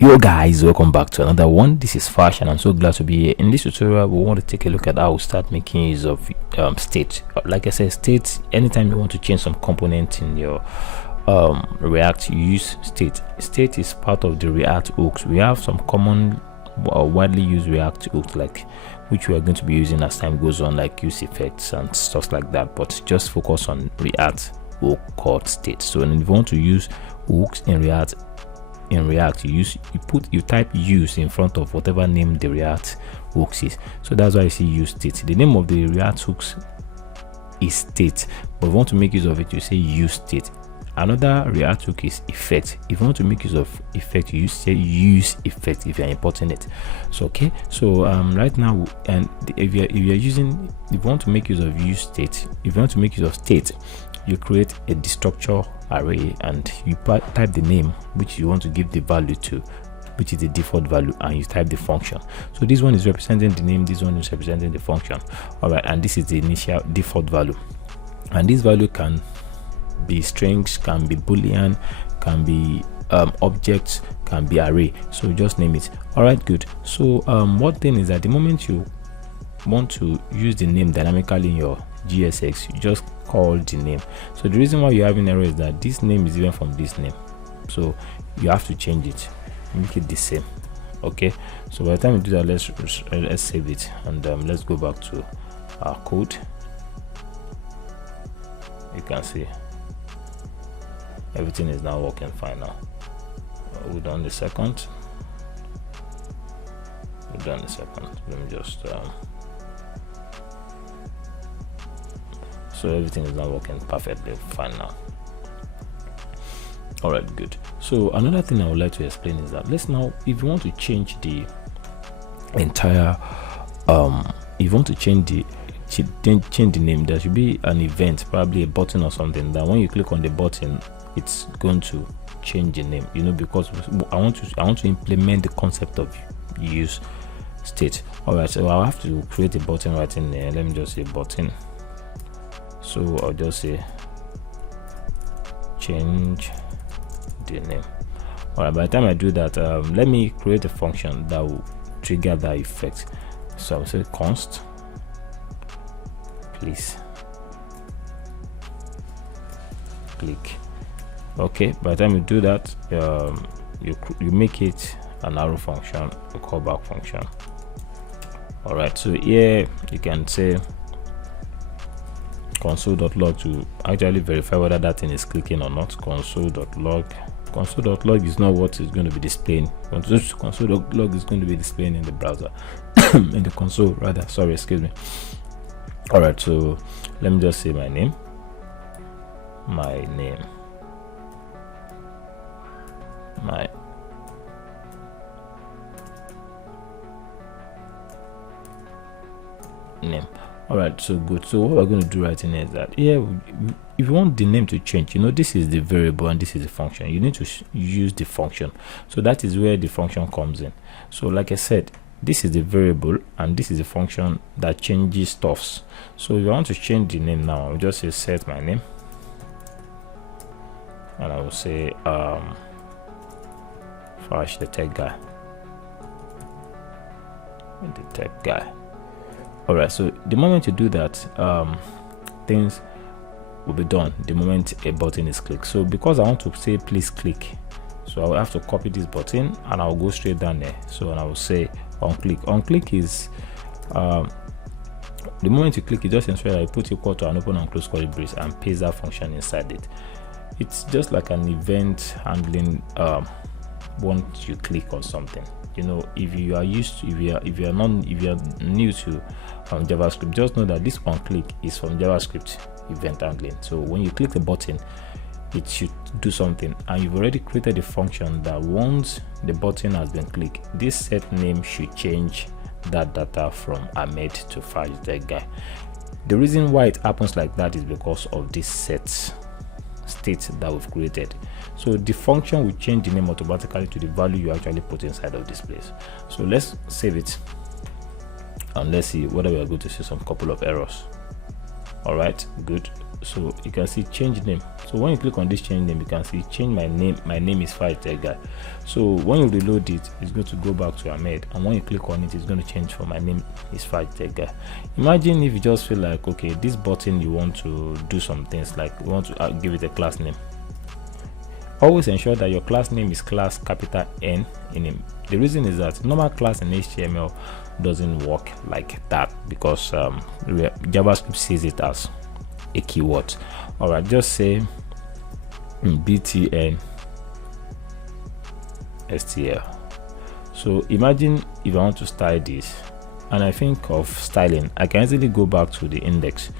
Yo guys, welcome back to another one. This is Fash and I'm so glad to be here. In this tutorial we want to take a look at how we start making use of state. Like I said, state, anytime you want to change some component in your React, you use state. State is part of the React hooks. We have some common widely used React hooks like which we are going to be using as time goes on, like use effects and stuff like that, but just focus on React hook called state. So when you want to use hooks in React, you type use in front of whatever name the React hooks is. So that's why you see use state. The name of the React hooks is state, but if you want to make use of it, you say use state. Another React hook is effect. If you want to make use of effect, you say use effect if you're importing it. So okay, so right now, and if you want to make use of use state, if you want to make use of state, you create a destructor array and you type the name which you want to give the value to, which is the default value, and you type the function. So this one is representing the name, this one is representing the function. All right, and this is the initial default value, and this value can be strings, can be boolean, can be objects, can be array. So just name it. All right, good. So one thing is that the moment you want to use the name dynamically in your GSX, you just call the name. So the reason why you're having error is that this name is even from this name, so you have to change it, make it the same. Okay, so by the time you do that, let's save it and let's go back to our code. You can see everything is now working fine now. Hold on a second. Let me just so everything is now working perfectly fine now. All right, good. So another thing I would like to explain is that let's now, if you want to change the entire if you want to change the name, there should be an event, probably a button or something, that when you click on the button it's going to change the name, you know, because I want to implement the concept of use state. All right, so I'll have to create a button right in there. Let me just say button. So I'll just say change the name. All right, by the time I do that, let me create a function that will trigger that effect. So I'll say const please click. Okay, by the time you do that, you make it an arrow function, a callback function. All right, so here you can say console.log to actually verify whether that thing is clicking or not. Console.log is not what is going to be displaying. Console.log is going to be displaying in the browser in the console rather, sorry, excuse me. All right, so let me just say my name. All right, so good. So what we're going to do right in here is that if you want the name to change, you know, this is the variable and this is the function. You need to use the function, so that is where the function comes in. So like I said, this is the variable and this is the function that changes stuffs. So if you want to change the name now, I'll just say set my name, and I will say Fash the tech guy. All right, so the moment you do that, things will be done the moment a button is clicked. So because I want to say please click, so I will have to copy this button and I'll go straight down there. So and I will say on click is the moment you click, you just ensure that you put equal to an open and close curly brace and paste that function inside it. It's just like an event handling once you click on something. You know, if you are new to JavaScript, just know that this one click is from JavaScript event handling. So when you click the button, it should do something, and you've already created a function that once the button has been clicked, this set name should change that data from Ahmed to Fash that guy. The reason why it happens like that is because of this set state that we've created. So the function will change the name automatically to the value you actually put inside of this place. So let's save it and let's see whether we are going to see some couple of errors. All right, good. So you can see change name. So when you click on this change name, you can see change my name. My name is FireTech Guy. So when you reload it, it's going to go back to Ahmed, and when you click on it, it's going to change from my name is FireTech Guy. Imagine if you just feel like, okay, this button you want to do some things, like you want to give it a class name. Always ensure that your class name is class capital N in it. The reason is that normal class in HTML doesn't work like that, because JavaScript sees it as a keyword. All right, just say btn stl. So imagine if I want to style this and I think of styling, I can easily go back to the index.css,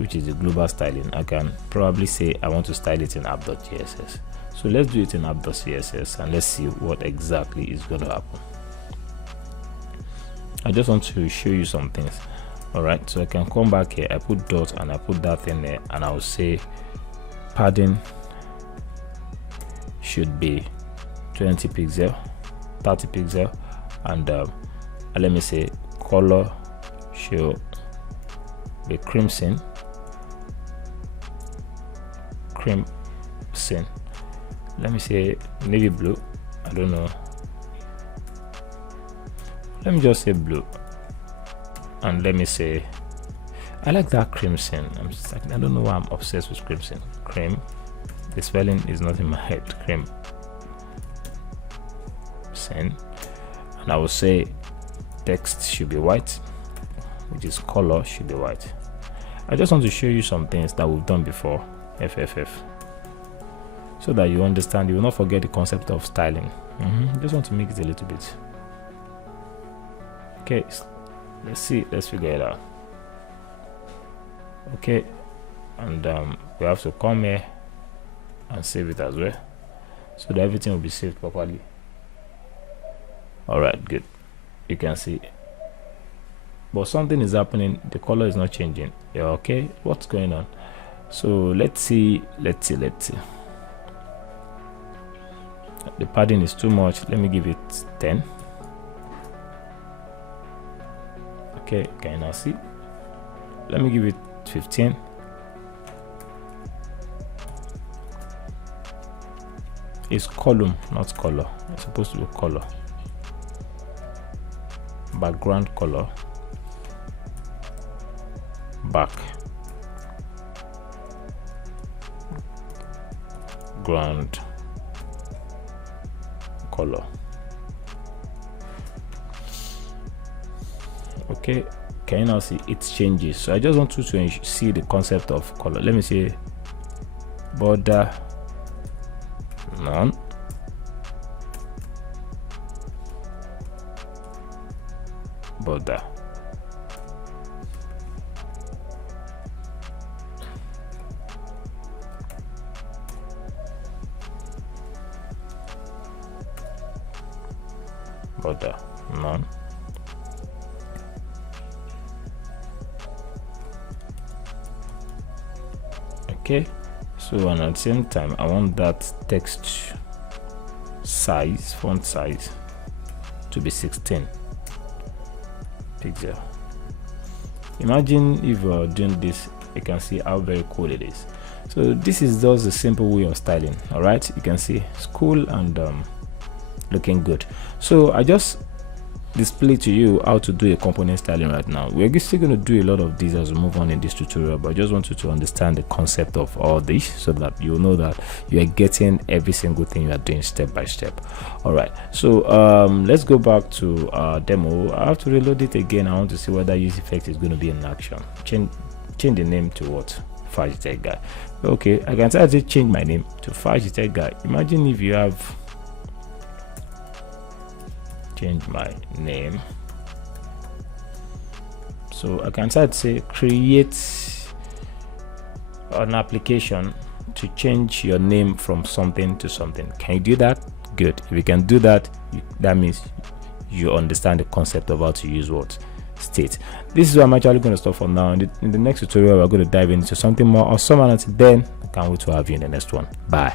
which is the global styling. I can probably say I want to style it in app.css. So let's do it in app.css and let's see what exactly is going to happen. I just want to show you some things. All right, so I can come back here, I put dot and I put that in there, and I will say padding should be 20 pixel, 30 pixel, and let me say color should be crimson. Let me say navy blue, I don't know, let me just say blue, and let me say I like that crimson. I don't know why I'm obsessed with crimson. Cream, the spelling is not in my head. Crimson, and I will say text should be white, which is color should be white. I just want to show you some things that we've done before, FFF, so that you understand. You will not forget the concept of styling. Just want to make it a little bit. Okay, let's see, let's figure it out. Okay, and we have to come here and save it as well, so that everything will be saved properly. All right, good. You can see, but something is happening. The color is not changing. Yeah, okay, what's going on? So let's see. The padding is too much. Let me give it 10. Okay, can you now see? Let me give it 15. It's column, not color. It's supposed to be color. Background color. Background color. Okay, can you now see it changes? So I just want you to see the concept of color. Let me say border none, border. Border none. Okay, so and at the same time I want that text size, font size, to be 16 pixel. Imagine if you're doing this, you can see how very cool it is. So this is just a simple way of styling. All right, you can see it's cool and looking good. So I just display to you how to do a component styling right now. We're still going to do a lot of these as we move on in this tutorial, but I just want you to understand the concept of all this so that you know that you are getting every single thing you are doing step by step. All right, so let's go back to our demo. I have to reload it again. I want to see whether use effect is going to be in action. Change the name to what? FireTech Guy. Okay, I can start to change my name to FireTech Guy. Imagine if you have change my name, so I can start to say create an application to change your name from something to something. Can you do that? Good. If you can do that, that means you understand the concept of how to use what state. This is where I'm actually going to stop for now. In the next tutorial, we're going to dive into something more awesome, and until then, I can't wait to have you in the next one. Bye.